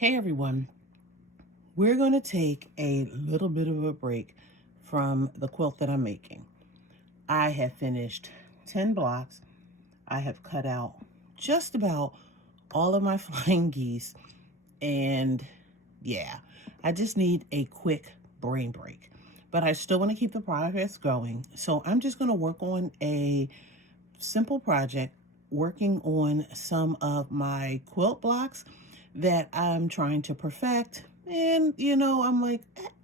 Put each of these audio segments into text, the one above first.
Hey everyone, we're going to take a little bit of a break from the quilt that I'm making. I have finished 10 blocks. I have cut out just about all of my flying geese, and yeah, I just need a quick brain break. But I still want to keep the progress going, so I'm just going to work on a simple project, working on some of my quilt blocks that I'm trying to perfect. And I'm like,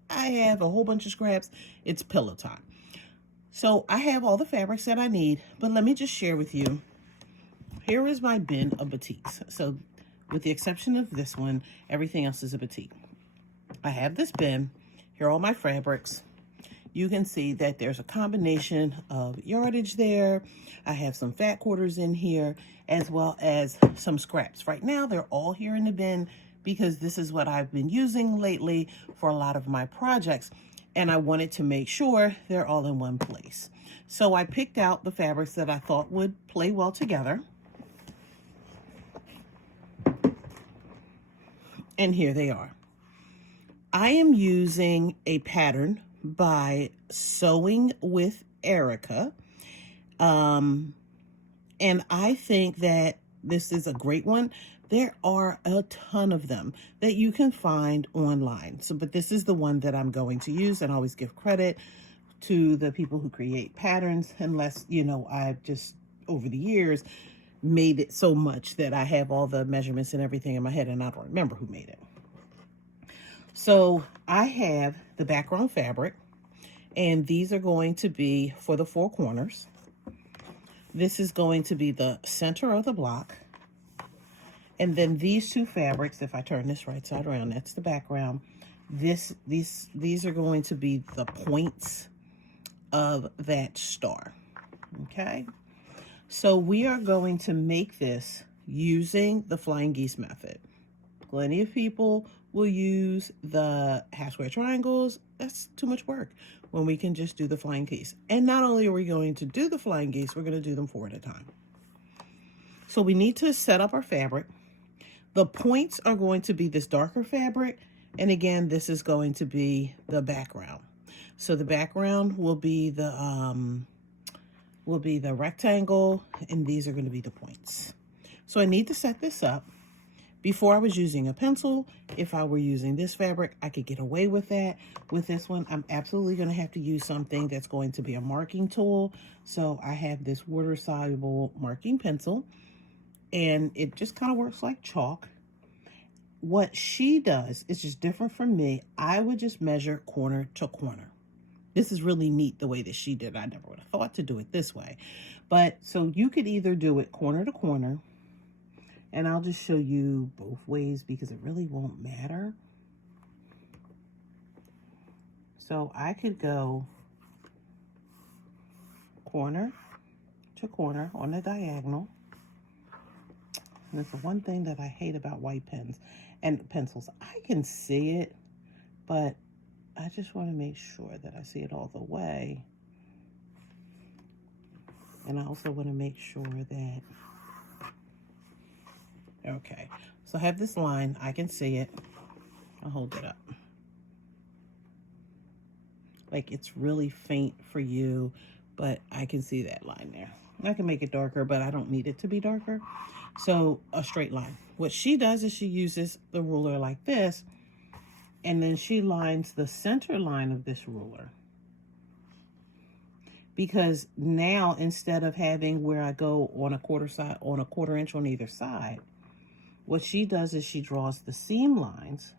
I have a whole bunch of scraps. It's pillow time. So I have all the fabrics that I need, but let me just share with you. Here is my bin of batiks. So with the exception of this one, everything else is a batik. I have this bin. Here are all my fabrics. You can see that there's a combination of yardage there. I have some fat quarters in here, as well as some scraps. Right now, they're all here in the bin because this is what I've been using lately for a lot of my projects, and I wanted to make sure they're all in one place. So I picked out the fabrics that I thought would play well together. And here they are. I am using a pattern by Sewing with Erica. And I think that this is a great one. There are a ton of them that you can find online. But this is the one that I'm going to use, and I always give credit to the people who create patterns, unless, I've just, over the years, made it so much that I have all the measurements and everything in my head, and I don't remember who made it. So I have the background fabric, and these are going to be for the four corners. This is going to be the center of the block. And then these two fabrics, if I turn this right side around, that's the background. These are going to be the points of that star. Okay? So we are going to make this using the flying geese method. Plenty of people will use the half square triangles. That's too much work when we can just do the flying geese. And not only are we going to do the flying geese, we're going to do them four at a time. So we need to set up our fabric. The points are going to be this darker fabric. And again, this is going to be the background. So the background will be the rectangle, and these are going to be the points. So I need to set this up. Before I was using a pencil. If I were using this fabric, I could get away with that. With this one, I'm absolutely going to have to use something that's going to be a marking tool. So I have this water-soluble marking pencil, and it just kind of works like chalk. What she does is just different from me. I would just measure corner to corner. This is really neat the way that she did. I never would have thought to do it this way. But so you could either do it corner to corner, and I'll just show you both ways because it really won't matter. So I could go corner to corner on the diagonal. And it's the one thing that I hate about white pens and pencils. I can see it, but I just want to make sure that I see it all the way. And I also want to make sure that, okay, so I have this line. I can see it. I'll hold it up. Like, it's really faint for you, but I can see that line there. I can make it darker, but I don't need it to be darker. So a straight line. What she does is she uses the ruler like this, and then she lines the center line of this ruler. Because now, instead of having where I go on a quarter inch on either side, what she does is she draws the seam lines,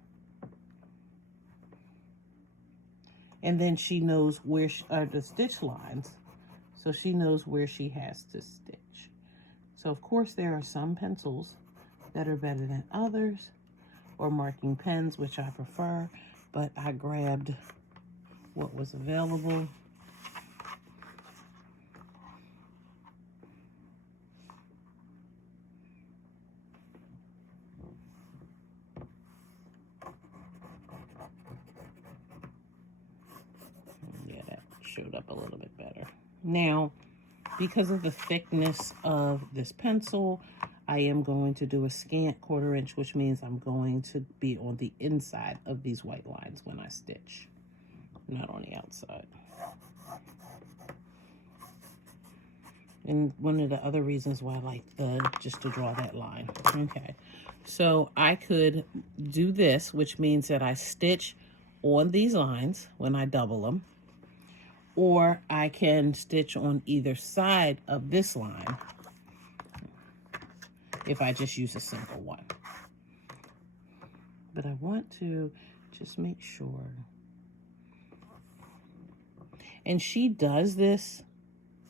and then she knows where the stitch lines, so she knows where she has to stitch. So of course there are some pencils that are better than others, or marking pens, which I prefer, but I grabbed what was available. Yeah, that showed up a little bit better. Now, because of the thickness of this pencil, I am going to do a scant 1/4 inch, which means I'm going to be on the inside of these white lines when I stitch, not on the outside. And one of the other reasons why I like just to draw that line. Okay, so I could do this, which means that I stitch on these lines when I double them, or I can stitch on either side of this line if I just use a single one. But I want to just make sure. And she does this.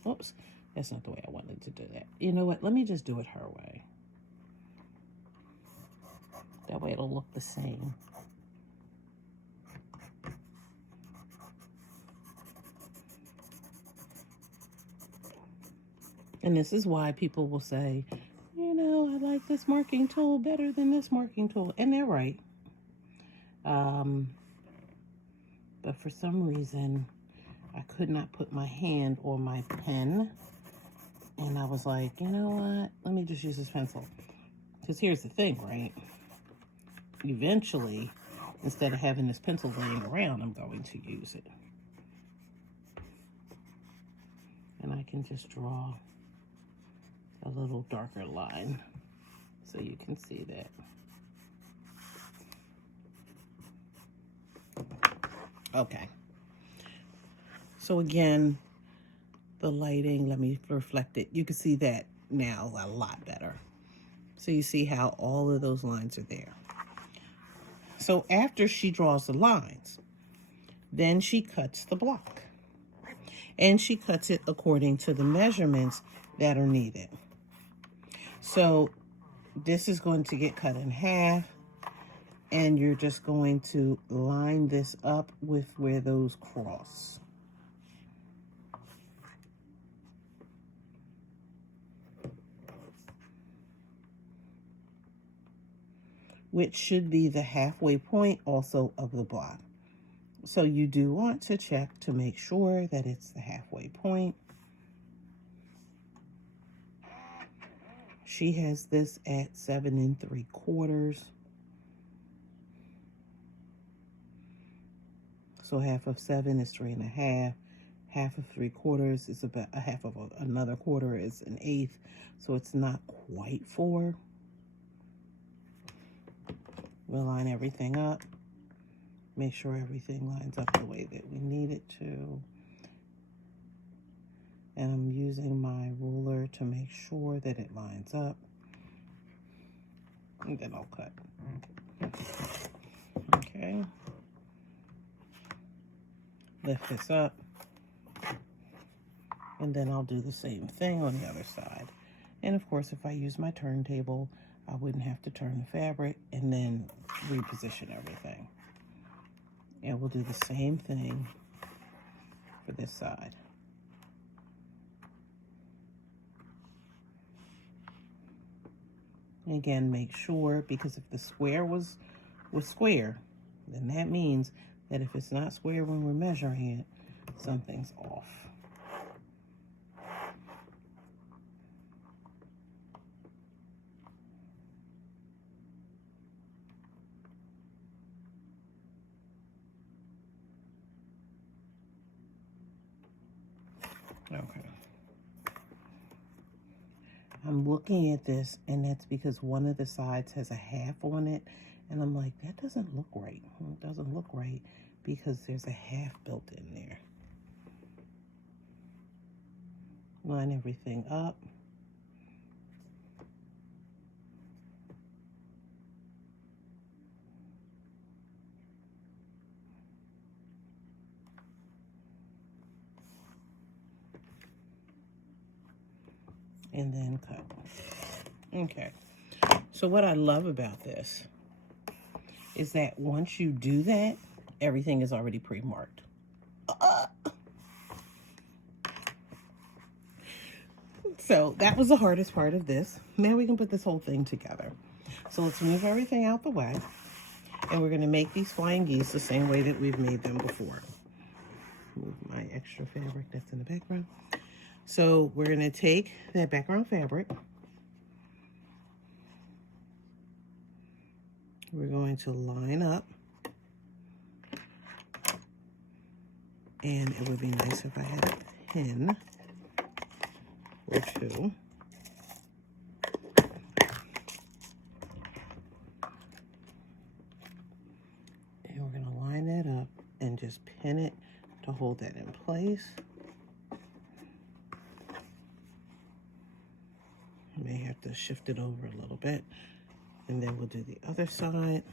Oops, that's not the way I wanted to do that. You know what? Let me just do it her way. That way it'll look the same. And this is why people will say, you know, I like this marking tool better than this marking tool. And they're right. But for some reason, I could not put my hand on my pen. And I was like, you know what? Let me just use this pencil. Because here's the thing, right? Eventually, instead of having this pencil laying around, I'm going to use it. And I can just draw a little darker line so you can see that. Okay. So again, the lighting, let me reflect it. You can see that now a lot better. So you see how all of those lines are there. So after she draws the lines, then she cuts the block. And she cuts it according to the measurements that are needed. So this is going to get cut in half, and you're just going to line this up with where those cross. Which should be the halfway point also of the block. So you do want to check to make sure that it's the halfway point. She has this at 7 3/4. So half of 7 is 3 1/2. Half of 3/4 is about a half of another quarter is 1/8. So it's not quite 4. We'll line everything up. Make sure everything lines up the way that we need it to. And I'm using my ruler to make sure that it lines up. And then I'll cut. Okay. Lift this up. And then I'll do the same thing on the other side. And of course, if I use my turntable, I wouldn't have to turn the fabric and then reposition everything. And we'll do the same thing for this side. Again, make sure, because if the square was square, then that means that if it's not square when we're measuring it, something's off. Okay. I'm looking at this, and that's because one of the sides has a half on it, and I'm like, that doesn't look right. It doesn't look right because there's a half built in there. Line everything up. And then cut. Okay. So what I love about this is that once you do that, everything is already pre-marked. So that was the hardest part of this. Now we can put this whole thing together. So let's move everything out the way. And we're going to make these flying geese the same way that we've made them before. Move my extra fabric that's in the background. So we're going to take that background fabric, we're going to line up. And it would be nice if I had a pin or two. And we're going to line that up and just pin it to hold that in place. I may have to shift it over a little bit. And then we'll do the other side.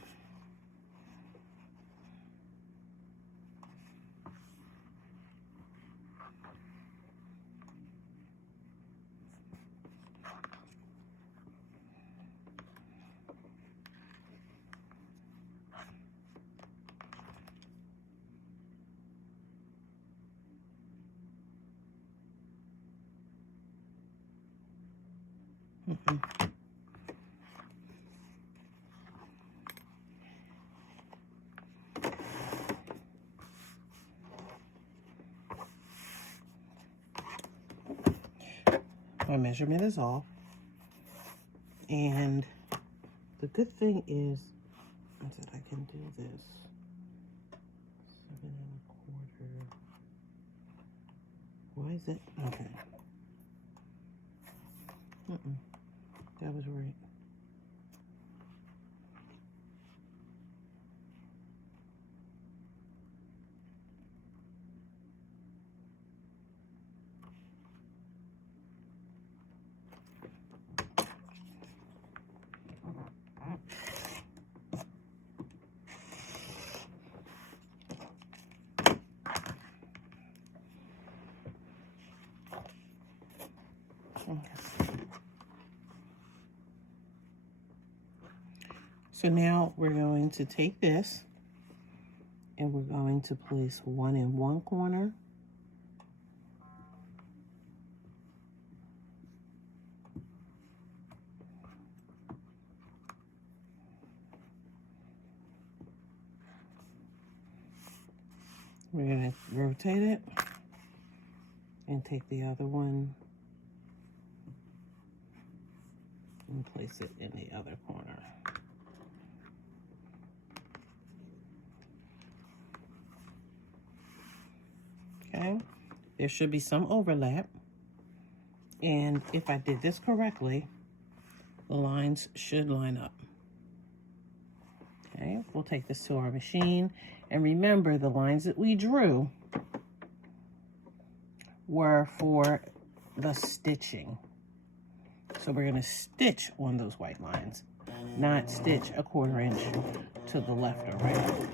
My measurement is off, and the good thing is that I can do this 7 1/4. Why is it? Okay. That was right. So now we're going to take this and we're going to place one in one corner. We're going to rotate it and take the other one and place it in the other corner. Okay, there should be some overlap, and if I did this correctly, the lines should line up. Okay, we'll take this to our machine, and remember the lines that we drew were for the stitching. So we're going to stitch on those white lines, not stitch a 1/4 inch to the left or right.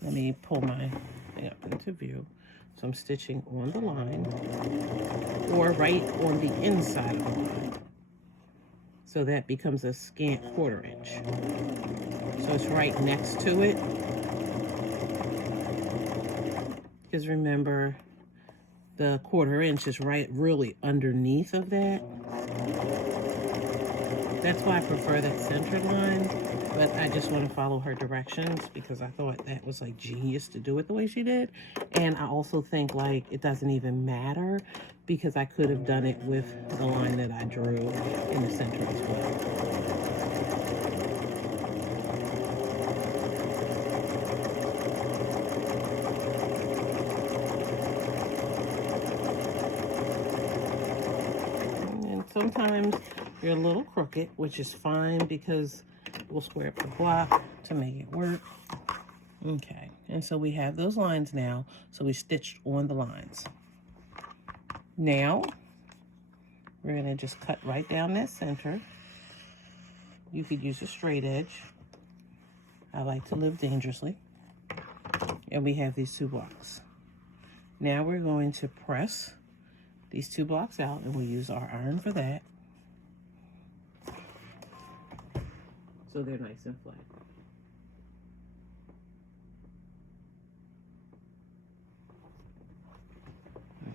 Let me pull my thing up into view. So I'm stitching on the line or right on the inside of the line. So that becomes a scant 1/4 inch. So it's right next to it. Because remember, the 1/4 inch is right really underneath of that. That's why I prefer that center line, but I just want to follow her directions because I thought that was like genius to do it the way she did. And I also think like it doesn't even matter because I could have done it with the line that I drew in the center as well. Sometimes you're a little crooked, which is fine because we'll square up the block to make it work. Okay, and so we have those lines now. So we stitched on the lines. Now, we're gonna just cut right down that center. You could use a straight edge. I like to live dangerously. And we have these 2 blocks. Now we're going to press these 2 blocks out, and we'll use our iron for that. So they're nice and flat.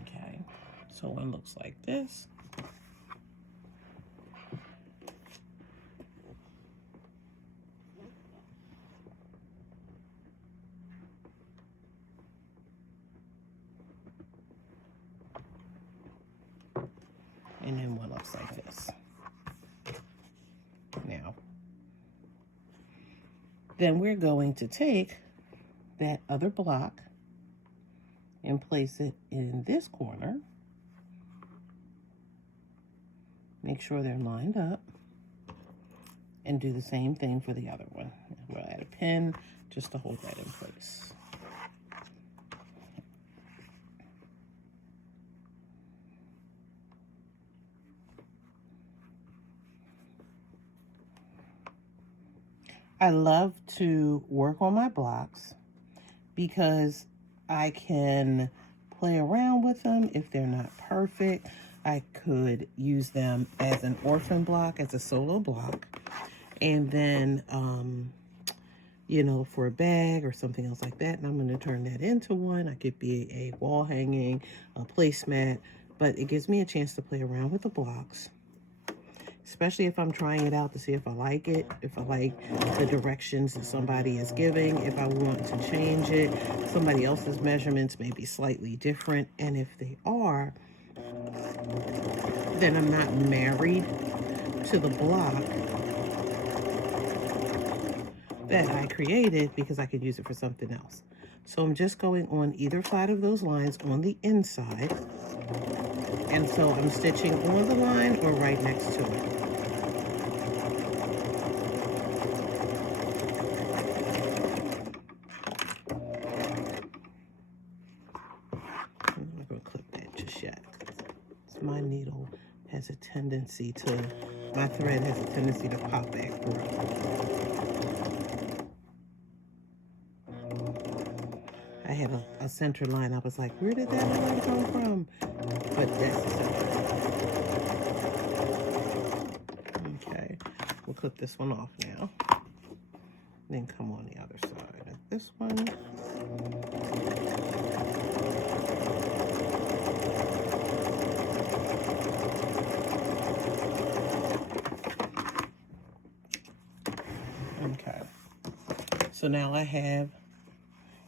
Okay, so one looks like this. Then we're going to take that other block and place it in this corner. Make sure they're lined up. And do the same thing for the other one. We'll add a pin just to hold that in place. I love to work on my blocks because I can play around with them if they're not perfect. I could use them as an orphan block, as a solo block. And then, you know, for a bag or something else like that. And I'm going to turn that into one. I could be a wall hanging, a placemat. But it gives me a chance to play around with the blocks. Especially if I'm trying it out to see if I like it, if I like the directions that somebody is giving, if I want to change it. Somebody else's measurements may be slightly different, and if they are, then I'm not married to the block that I created because I could use it for something else. So I'm just going on either side of those lines on the inside. And so I'm stitching on the line or right next to it. I'm not going to clip that just yet. My needle has a tendency to, my thread has a tendency to pop back through. I had a center line. I was like, where did that line come from? But that's the center. Okay, we'll clip this one off now. Then come on the other side of this one. Okay, so now I have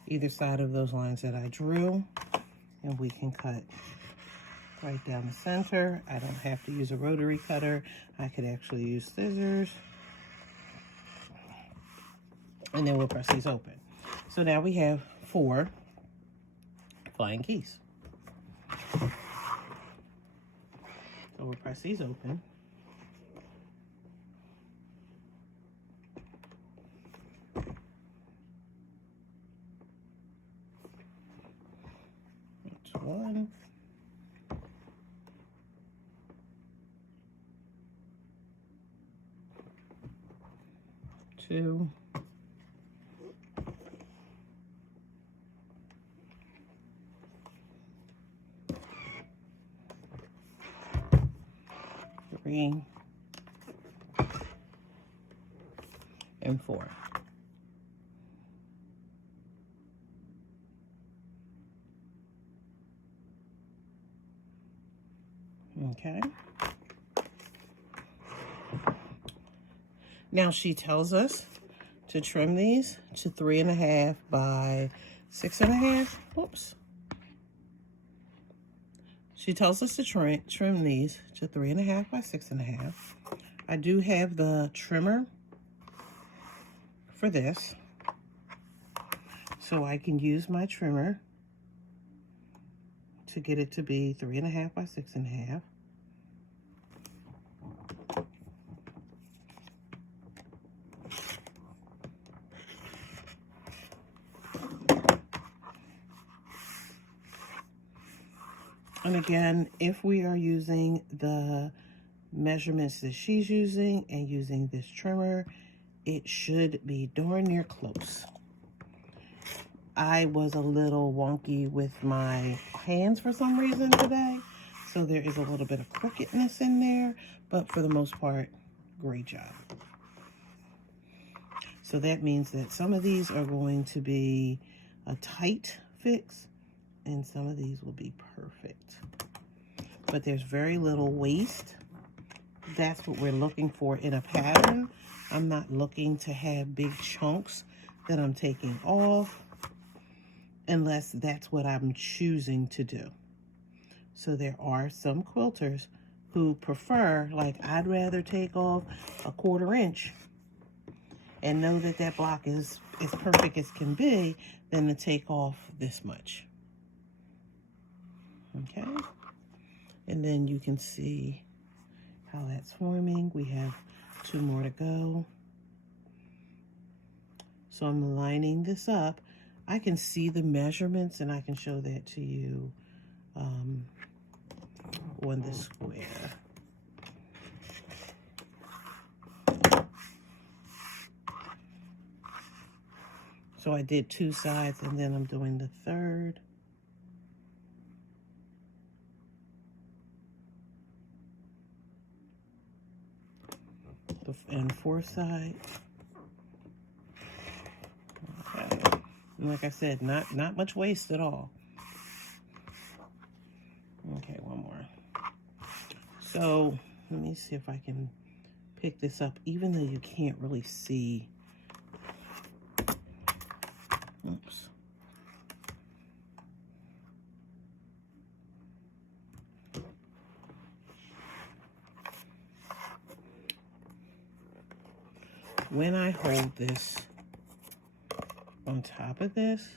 either side of those lines that I drew, and we can cut right down the center. I don't have to use a rotary cutter. I could actually use scissors. And then we'll press these open. So now we have 4 flying keys. So we'll press these open. That's 1. 2. 3 and 4. Okay. Now she tells us to trim these to 3.5 by 6.5. Whoops. She tells us to trim these to 3.5 by 6.5. I do have the trimmer for this, so I can use my trimmer to get it to be 3.5 by 6.5. And again, if we are using the measurements that she's using and using this trimmer, it should be darn near close. I was a little wonky with my hands for some reason today, so there is a little bit of crookedness in there, but for the most part, great job. So that means that some of these are going to be a tight fix, and some of these will be perfect. But there's very little waste. That's what we're looking for in a pattern. I'm not looking to have big chunks that I'm taking off unless that's what I'm choosing to do. So there are some quilters who prefer, like, I'd rather take off a 1/4 inch and know that that block is as perfect as can be, than to take off this much. Okay, and then you can see how that's forming. We have 2 more to go. So I'm lining this up. I can see the measurements and I can show that to you on the square. So I did 2 sides and then I'm doing the third. And 4th side. Okay. And like I said, not much waste at all. Okay, 1 more. So let me see if I can pick this up, even though you can't really see. Oops. When I hold this on top of this,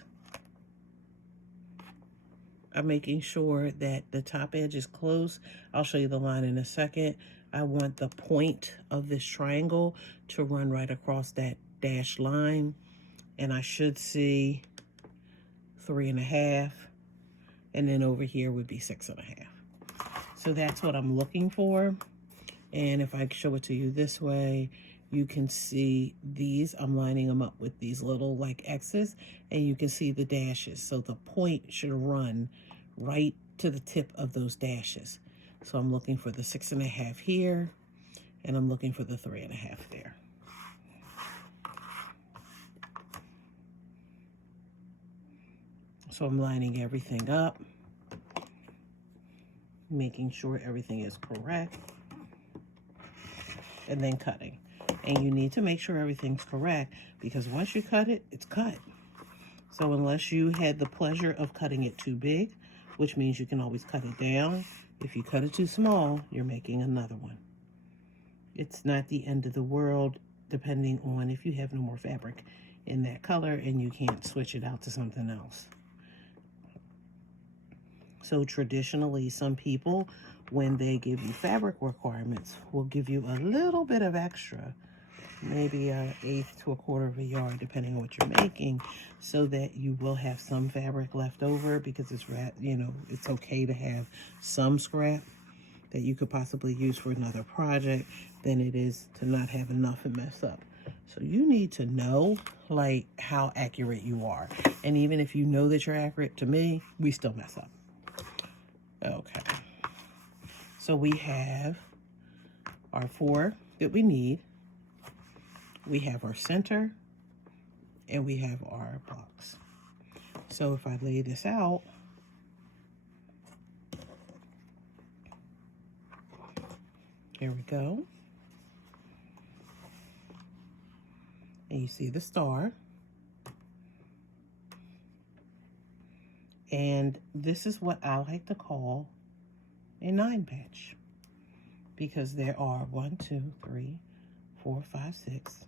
I'm making sure that the top edge is close. I'll show you the line in a second. I want the point of this triangle to run right across that dashed line. And I should see 3.5. And then over here would be 6.5. So that's what I'm looking for. And if I show it to you this way, you can see these. I'm lining them up with these little like X's, and you can see the dashes. So the point should run right to the tip of those dashes. So I'm looking for the 6.5 here, and I'm looking for the 3.5 there. So I'm lining everything up, making sure everything is correct, and then cutting. And you need to make sure everything's correct, because once you cut it, it's cut. So unless you had the pleasure of cutting it too big, which means you can always cut it down. If you cut it too small, you're making another one. It's not the end of the world, depending on if you have no more fabric in that color and you can't switch it out to something else. So traditionally, some people, when they give you fabric requirements, will give you a little bit of extra, maybe an 1/8 to 1/4 of a yard, depending on what you're making, so that you will have some fabric left over, because it's, you know, it's okay to have some scrap that you could possibly use for another project than it is to not have enough and mess up. So you need to know, like, how accurate you are. And even if you know that you're accurate, to me, we still mess up. Okay. So we have our 4 that we need. We have our center, and we have our blocks. So if I lay this out, here we go. And you see the star. And this is what I like to call a 9 patch, because there are 1, 2, 3, 4, 5, 6,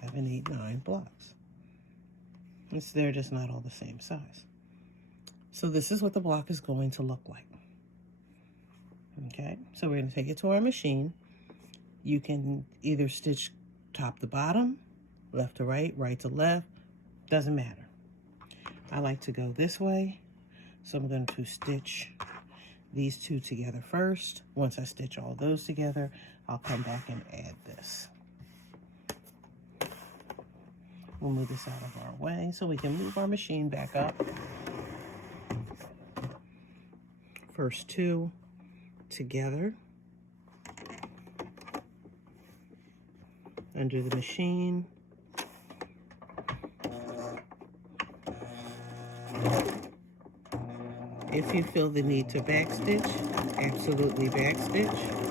7, 8, 9 blocks. They're just not all the same size. So this is what the block is going to look like. Okay, so we're going to take it to our machine. You can either stitch top to bottom, left to right, right to left, doesn't matter. I like to go this way, so I'm going to stitch these 2 together first. Once I stitch all those together, I'll come back and add this. We'll move this out of our way so we can move our machine back up. First 2 together under the machine. If you feel the need to backstitch, absolutely backstitch.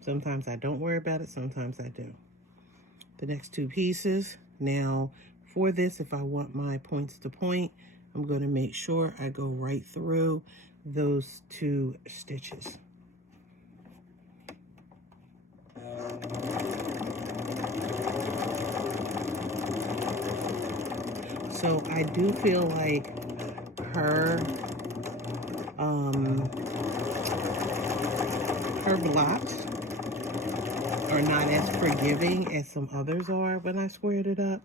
Sometimes I don't worry about it, sometimes I do. The next 2 pieces. Now, for this, if I want my points to point, I'm going to make sure I go right through those 2 stitches. So I do feel like her her blocks are not as forgiving as some others are when I squared it up.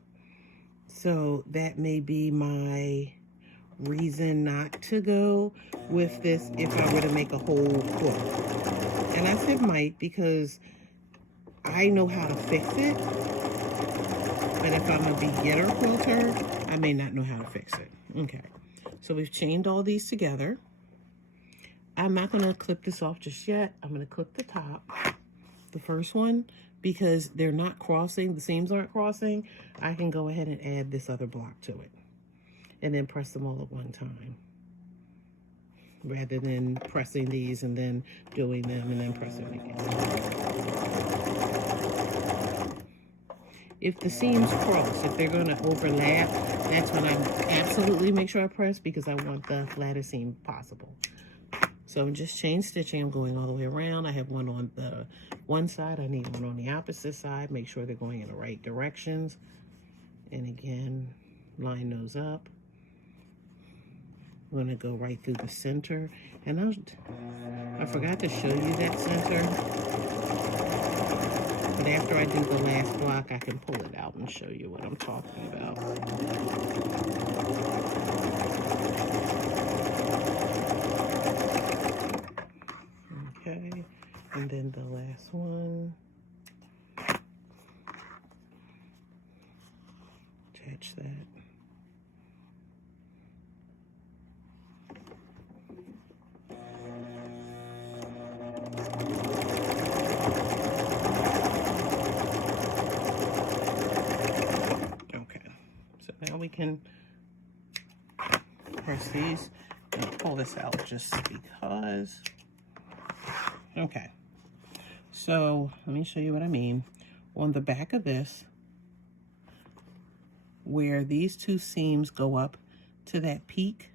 So that may be my reason not to go with this if I were to make a whole quilt. And I said might because I know how to fix it, but if I'm a beginner quilter, I may not know how to fix it. Okay, so we've chained all these together. I'm not gonna clip this off just yet. I'm gonna clip the top, the first one, because they're not crossing, the seams aren't crossing. I can go ahead and add this other block to it and then press them all at one time, rather than pressing these and then doing them and then pressing again. If the seams cross, if they're gonna overlap, that's when I absolutely make sure I press, because I want the flattest seam possible. So I'm just chain stitching. I'm going all the way around. I have one on the one side. I need one on the opposite side. Make sure they're going in the right directions. And again, line those up. I'm gonna go right through the center. And I forgot to show you that center. But after I do the last block, I can pull it out and show you what I'm talking about. Okay, and then the last one. Attach that. Okay, so now we can press these. I'll pull this out just because. Okay, so let me show you what I mean. On the back of this, where these two seams go up to that peak,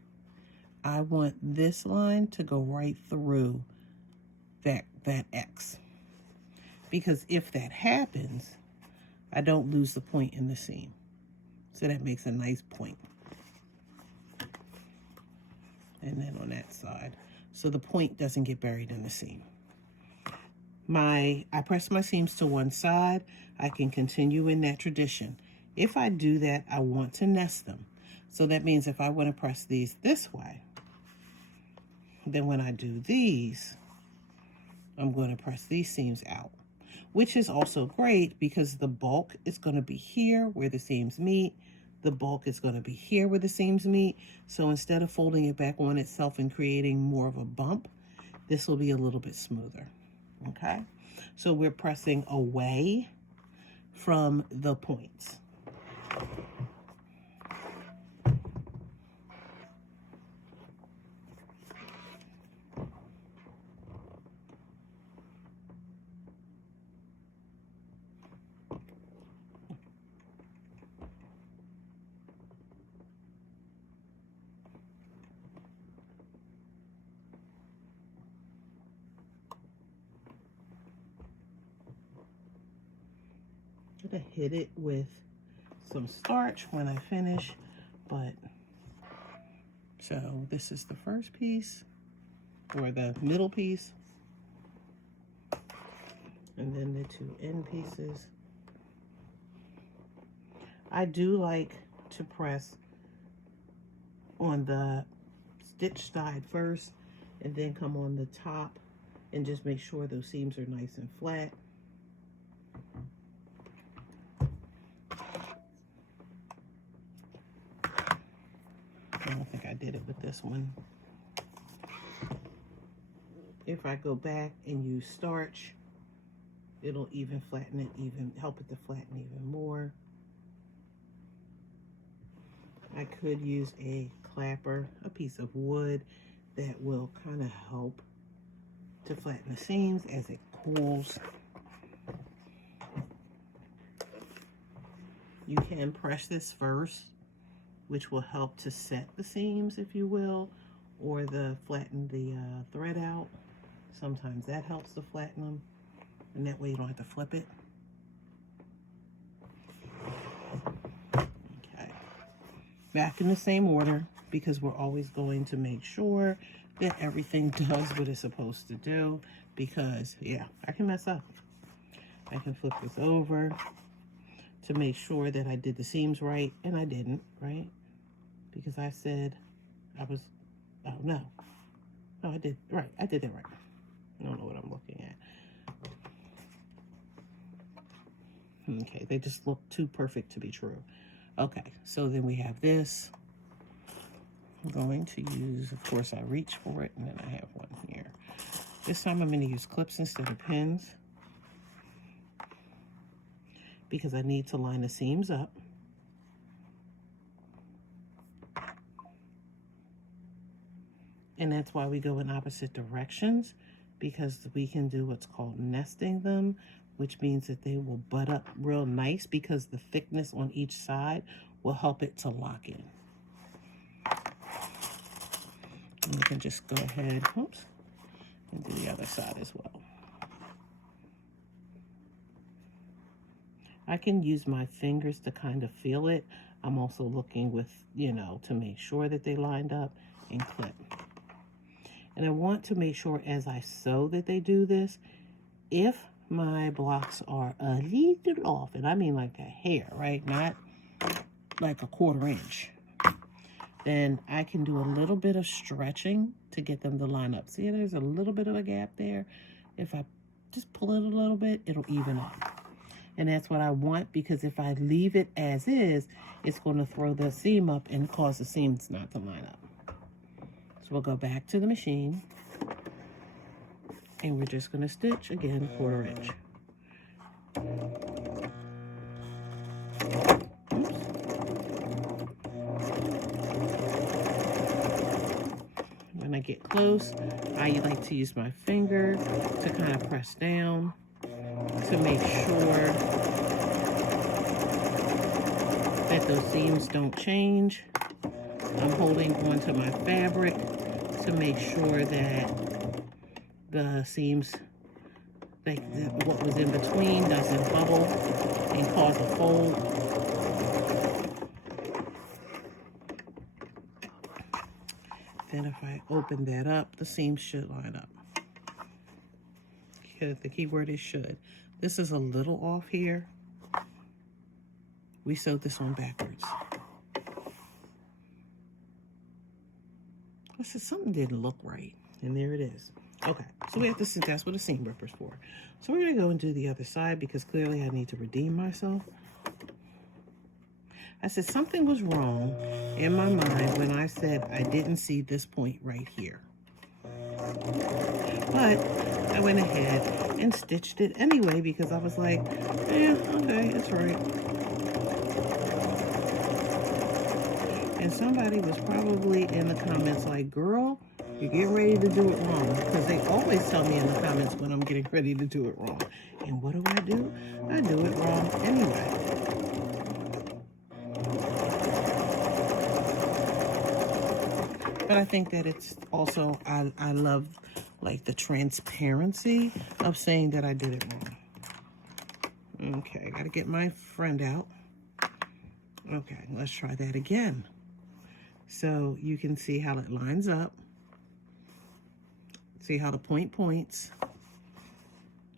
I want this line to go right through that X. Because if that happens, I don't lose the point in the seam. So that makes a nice point. And then on that side, so the point doesn't get buried in the seam. I press my seams to one side. I can continue in that tradition. If I do that, I want to nest them. So that means if I want to press these this way, then when I do these, I'm going to press these seams out, which is also great because the bulk is going to be here where the seams meet. The bulk is going to be here where the seams meet. So instead of folding it back on itself and creating more of a bump, this will be a little bit smoother. Okay, so we're pressing away from the points. I'm gonna hit it with some starch when I finish, but so this is the first piece, or the middle piece, and then the two end pieces. I do like to press on the stitch side first and then come on the top and just make sure those seams are nice and flat. I don't think I did it with this one. If I go back and use starch, it'll even flatten it, help it to flatten even more. I could use a clapper, a piece of wood that will kind of help to flatten the seams as it cools. You can press this first, which will help to set the seams, if you will, or flatten the thread out. Sometimes that helps to flatten them, and that way you don't have to flip it. Okay. back in the same order because we're always going to make sure that everything does what it's supposed to do, because yeah, I can mess up. I can flip this over to make sure that I did the seams right, and I didn't, right? Because I said I was, oh no, I did, right, I did that right. I don't know what I'm looking at. Okay, they just look too perfect to be true. Okay, so then we have this. I'm going to use, of course, I reach for it, and then I have one here. This time I'm going to use clips instead of pins because I need to line the seams up. And that's why we go in opposite directions, because we can do what's called nesting them, which means that they will butt up real nice because the thickness on each side will help it to lock in. And you can just go ahead, oops, and do the other side as well. I can use my fingers to kind of feel it. I'm also looking with, you know, to make sure that they lined up, and clip. And I want to make sure as I sew that they do this. If my blocks are a little off, and I mean like a hair, right? Not like a 1/4 inch. Then I can do a little bit of stretching to get them to line up. See, there's a little bit of a gap there. If I just pull it a little bit, it'll even up. And that's what I want, because if I leave it as is, it's going to throw the seam up and cause the seams not to line up. So we'll go back to the machine, and we're just going to stitch again 1/4 inch. When I get close, I like to use my finger to kind of press down to make sure that those seams don't change. I'm holding onto my fabric to make sure that the seams, like what was in between, doesn't bubble and cause a fold. Then if I open that up, the seams should line up. The key word is should. This is a little off here. We sewed this one backwards. I said something didn't look right, and there it is. Okay, so we have to sit, that's what a seam ripper's for. So we're gonna go and do the other side because clearly I need to redeem myself. I said something was wrong in my mind when I said I didn't see this point right here. But I went ahead and stitched it anyway because I was like, yeah, okay, it's right. And somebody was probably in the comments like, girl, you're getting ready to do it wrong. Because they always tell me in the comments when I'm getting ready to do it wrong. And what do? I do it wrong anyway. But I think that it's also, I love like the transparency of saying that I did it wrong. Okay, gotta get my friend out. Okay, let's try that again. So you can see how it lines up. See how the point points,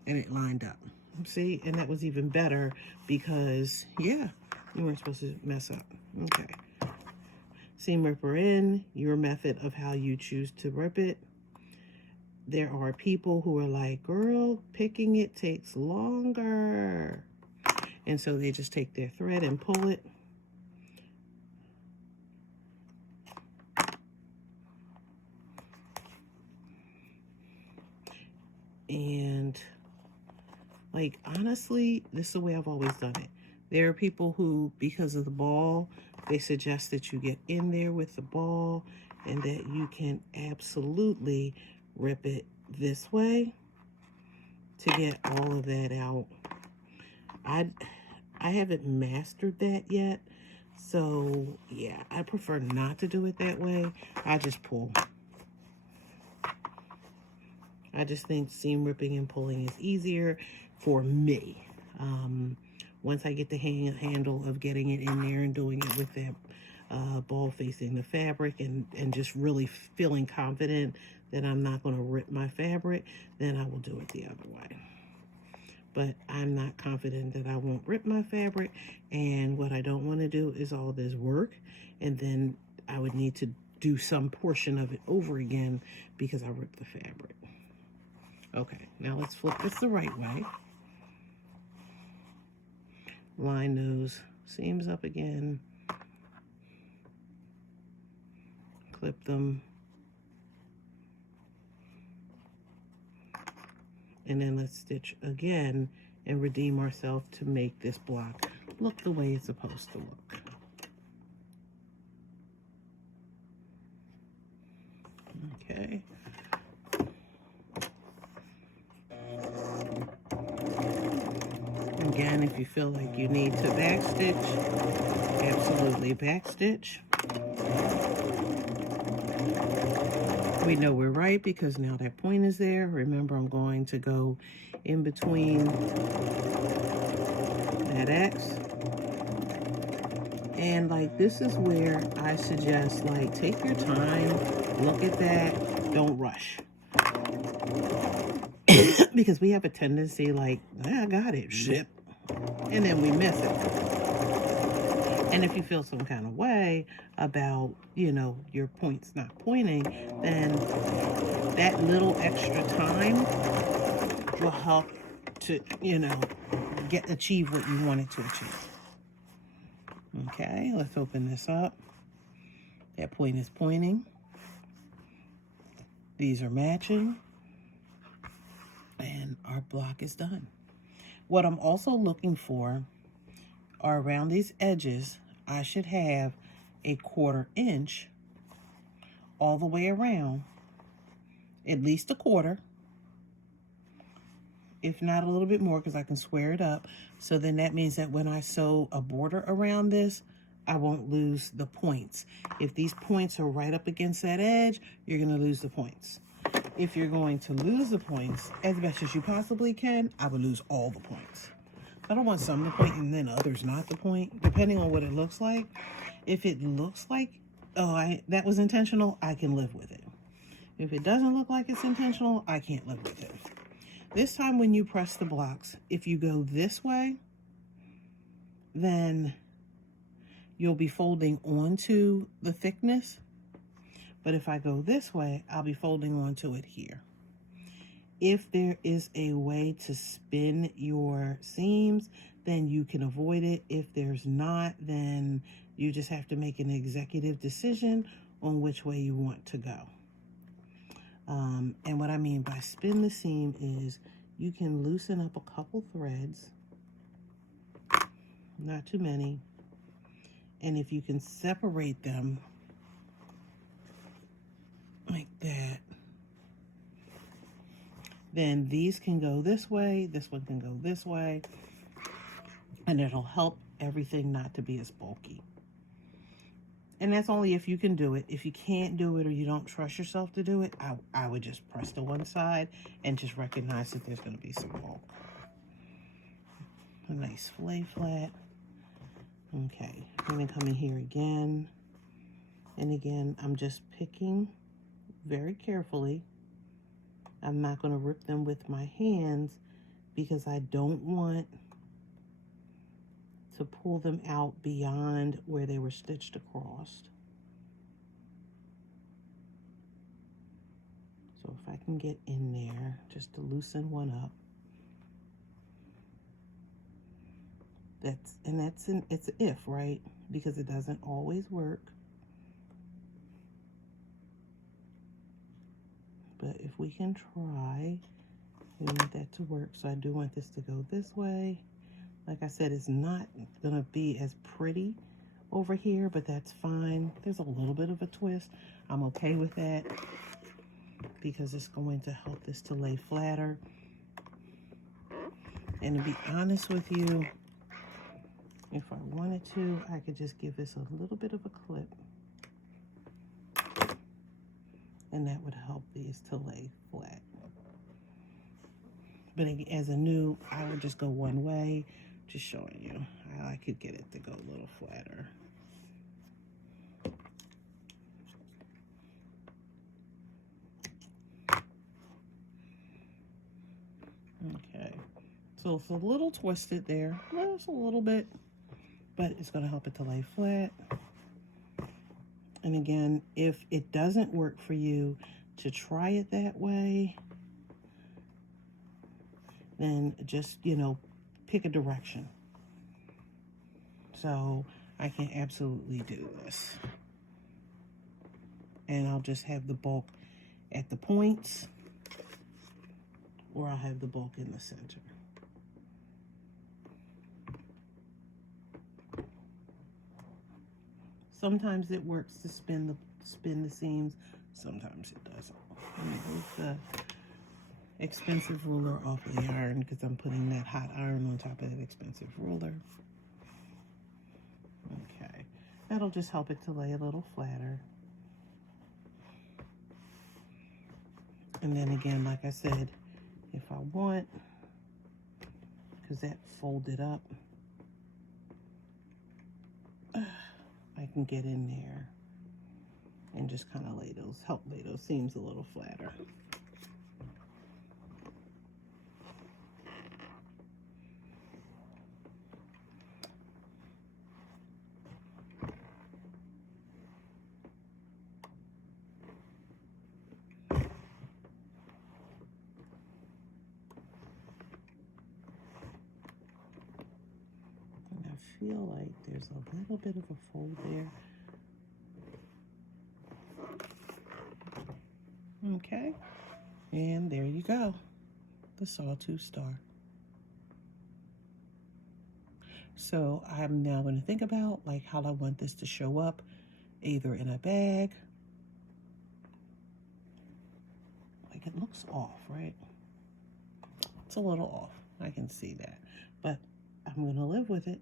and it lined up. See, and that was even better because, yeah, you weren't supposed to mess up. Okay. Seam ripper in, your method of how you choose to rip it. There are people who are like, girl, picking it takes longer. And so they just take their thread and pull it. And like, honestly, this is the way I've always done it. There are people who, because of the ball, they suggest that you get in there with the ball and that you can absolutely rip it this way to get all of that out. I haven't mastered that yet. So yeah, I prefer not to do it that way. I just pull. I just think seam ripping and pulling is easier for me. Once I get the handle of getting it in there and doing it with that ball facing the fabric and just really feeling confident that I'm not going to rip my fabric, then I will do it the other way. But I'm not confident that I won't rip my fabric, and what I don't want to do is all this work, and then I would need to do some portion of it over again because I ripped the fabric. Okay, now let's flip this the right way. Line those seams up again. Clip them. And then let's stitch again and redeem ourselves to make this block look the way it's supposed to look. Okay. Again, if you feel like you need to backstitch, absolutely backstitch. We know we're right because now that point is there. Remember, I'm going to go in between that X. And like, this is where I suggest, like, take your time, look at that, don't rush. Because we have a tendency like, I got it, shit. And then we miss it. And if you feel some kind of way about, you know, your points not pointing, then that little extra time will help to, you know, achieve what you wanted to achieve. Okay, let's open this up. That point is pointing. These are matching. And our block is done. What I'm also looking for are around these edges, I should have a 1/4 inch all the way around, at least a 1/4, if not a little bit more, because I can square it up. So then that means that when I sew a border around this, I won't lose the points. If these points are right up against that edge, you're going to lose the points. If you're going to lose the points as best as you possibly can, I would lose all the points. I don't want some to point and then others not to point, depending on what it looks like. If it looks like, oh, that was intentional, I can live with it. If it doesn't look like it's intentional, I can't live with it. This time when you press the blocks, if you go this way, then you'll be folding onto the thickness. But if I go this way, I'll be folding onto it here. If there is a way to spin your seams, then you can avoid it. If there's not, then you just have to make an executive decision on which way you want to go. And what I mean by spin the seam is you can loosen up a couple threads, not too many, and if you can separate them like that, then these can go this way, this one can go this way, and it'll help everything not to be as bulky. And that's only if you can do it. If you can't do it or you don't trust yourself to do it, I would just press to one side and just recognize that there's going to be some bulk. A nice lay flat. Okay, I'm going to come in here again. And again, I'm just picking very carefully. I'm not going to rip them with my hands because I don't want to pull them out beyond where they were stitched across. So if I can get in there just to loosen one up. It's an if, right? Because it doesn't always work. But if we can try, we want that to work. So I do want this to go this way. Like I said, it's not going to be as pretty over here, but that's fine. There's a little bit of a twist. I'm okay with that because it's going to help this to lay flatter. And to be honest with you, if I wanted to, I could just give this a little bit of a clip. And that would help these to lay flat. But as a new, I would just go one way, just showing you. I could get it to go a little flatter. Okay, so it's a little twisted there, just a little bit, but it's going to help it to lay flat. And again, if it doesn't work for you to try it that way, then just, you know, pick a direction. So I can absolutely do this. And I'll just have the bulk at the points, or I'll have the bulk in the center. Sometimes it works to spin the seams, sometimes it doesn't. Let me move the expensive ruler off of the iron because I'm putting that hot iron on top of that expensive ruler. Okay, that'll just help it to lay a little flatter. And then again, like I said, if I want, because that folded up, I can get in there and just kind of help lay those seams a little flatter. And I feel like there's a little bit of a fold there. Okay, and there you go, the Sawtooth star. So I'm now going to think about like how I want this to show up, either in a bag. Like it looks off, right? It's a little off, I can see that, but I'm going to live with it.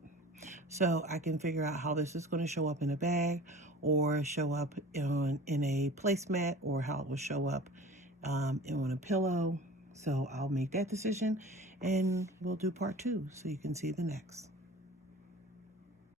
So I can figure out how this is going to show up in a bag, or show up in a placemat, or how it will show up on a pillow. So I'll make that decision, and we'll do part 2 so you can see the next.